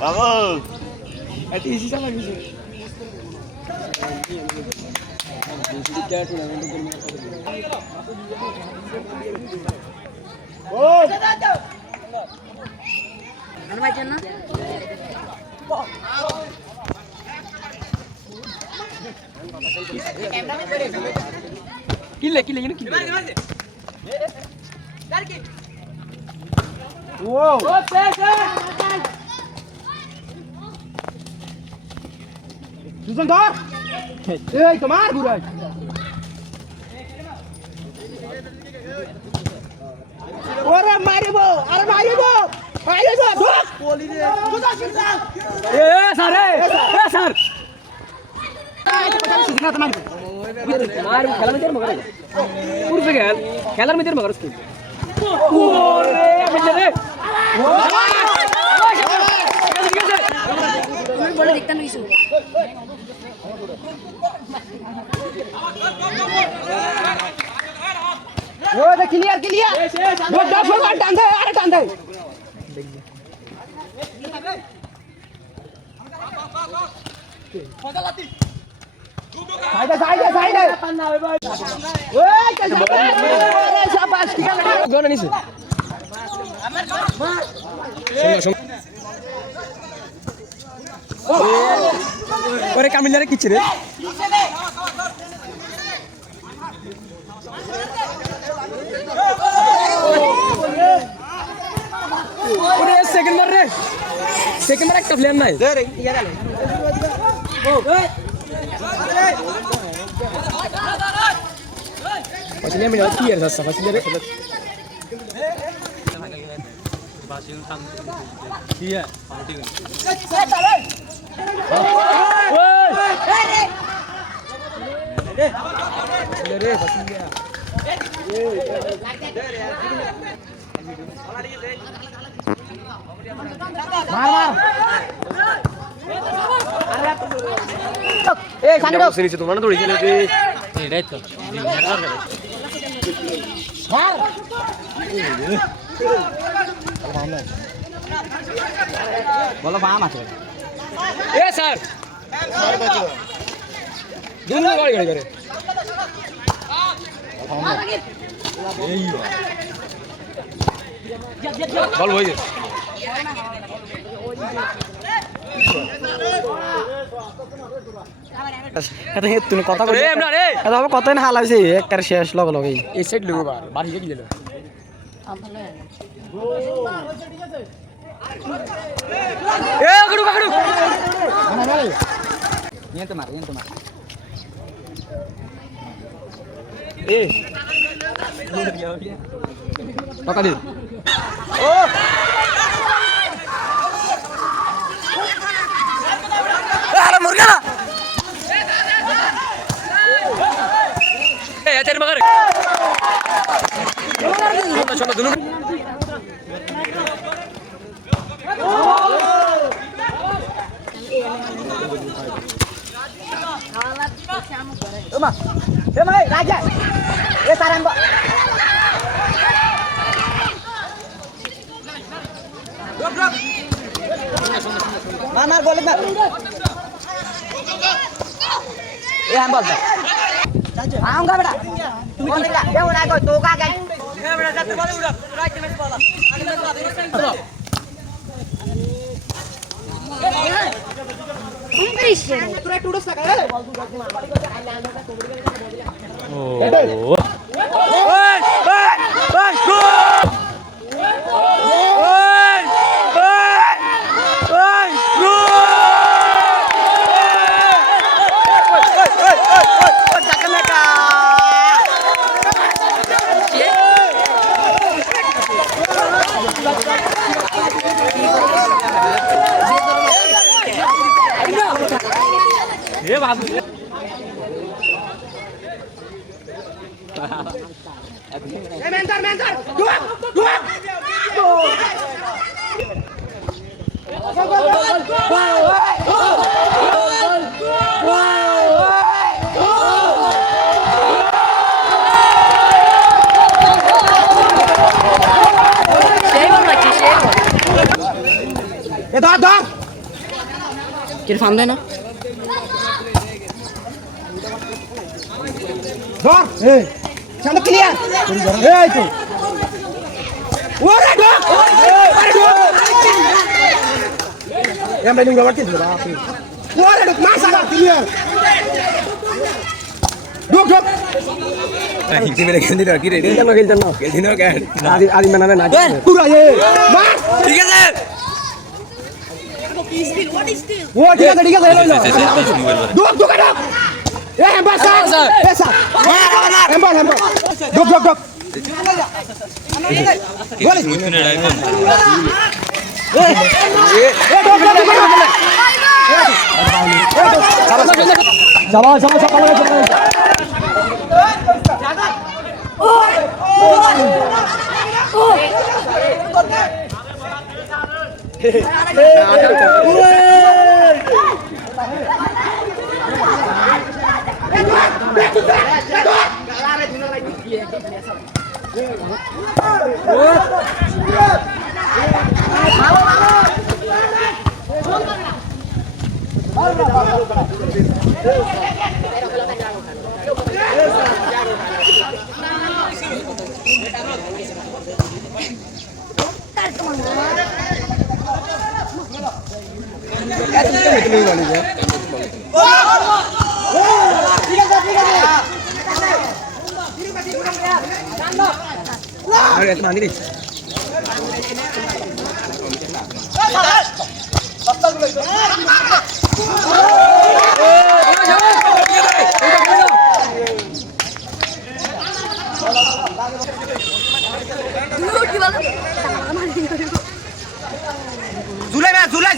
Vamos. Ati isi sama gitu. Oh. Ano ba dyan na? Kille yun kille. Wow. Susan ধর এই তোমার বুড়াই ওরে মারিব আরে মারিব ধর বলি রে সুজা সুজা স্যার স্যার খেলার মধ্যে মগর স্কুল বলে দেখতাম কিছু ও দে ক্লিয়ার ও দা ফরওয়ার্ড টান দে আরে টান দে সাইডে ওই শাবাশ ঠিক আছে গোল নিছে ওরে কামিলারে কিছে রে ওরে সেকেন্ড মার একটা প্লেয়ার নাই দে রে ইয়া গেল ও Pasnya minta tiar sasa pasnya deh. Iya, penting. Deh, pasnya. Mar. Sana dong. Sini situ mana tuh di sini di. Ini itu. Mar. Bola paham আছে স্যার দুই গাড়ি করে বল হয়ে গেছে তুমি কথা বলে এটা হবে কতদিন হাল আছে একটার শেষ লগে লগে এই সাইড লগে বাড়ি গিয়ে দিল এ গড়ু গড়ু নিতে মার এ টাকা দে ও আরে মুরগা এ আচার মগর শোনো দুনো Raja, saran kok. Mar boleh nggak? Handball dah. Mau nggak beda? Boleh nggak? Dia udah kau tukar kan? Ya beda satu bola udah. Right match bola. ये बात mentor dua Dah. কে ফান দেয় না ধর এই সামনে ক্লিয়ার এই তো ওরে গো ওরে গো এম বাইং গো মারতে দিবা আপনি ওরে গো মাসা ক্লিয়ার ডুক ডুক হিংসে মেরে খেলতে দাও কি রে খেলতে না কেন আদি আদি মানাবে না পুরো এ মার ঠিক আছে ও ঠিক আছে লইলো ডুক ডুক ডুক এ এমবাসা এসা এমবাস ডুক ডুক ডুক গোলি যাবা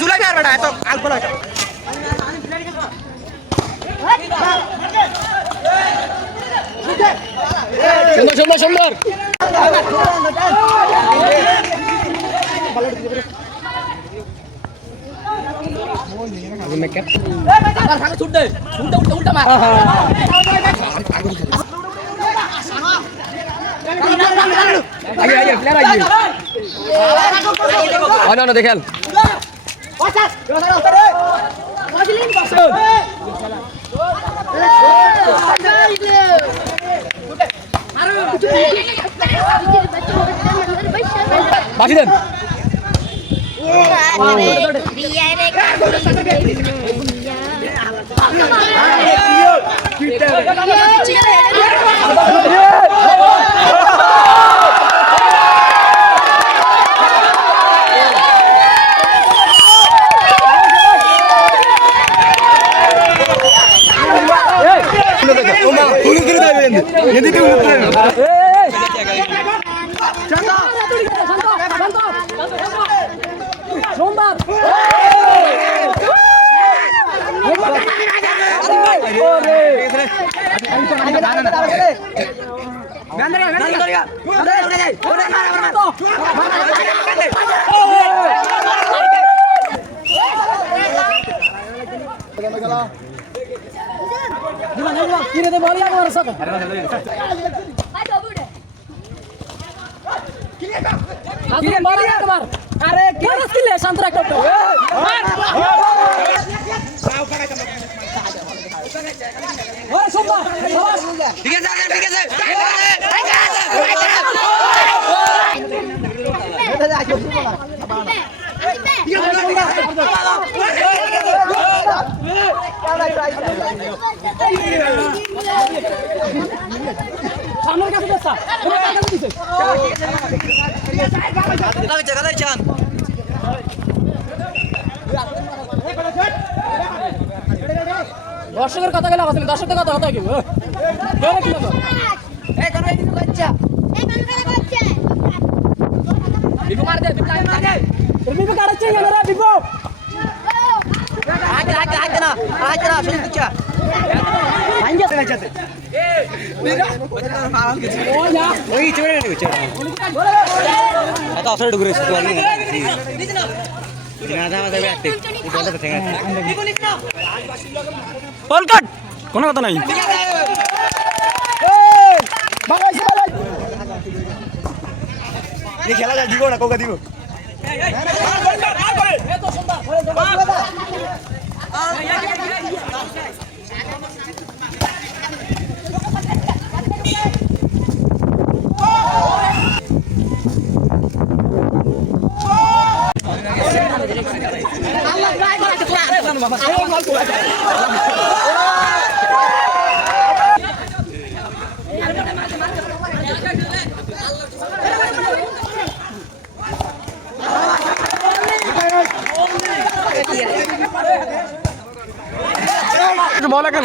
জুলাই মার বেটা এত অল্প না সুন্দর উল্টা মার আগে প্লেয়ার আগে অন্য দেখেন বাকি দেন আরে কি আসলে শান্ত রাখ ঠিক আছে দর্শকের কথা গেলে আবার দর্শকের কথা কথা কি বিপু মার দে বিপু কাটছে না বিপু আগে না শুনে দিচ্ছা ভাঙ্গে যাচ্ছে ওই চলে গেছে এটা আসলে ঢুকে গেছে পলকট কোনো কথা নাই খেলা যা দিব না কোকা দিব বল এখন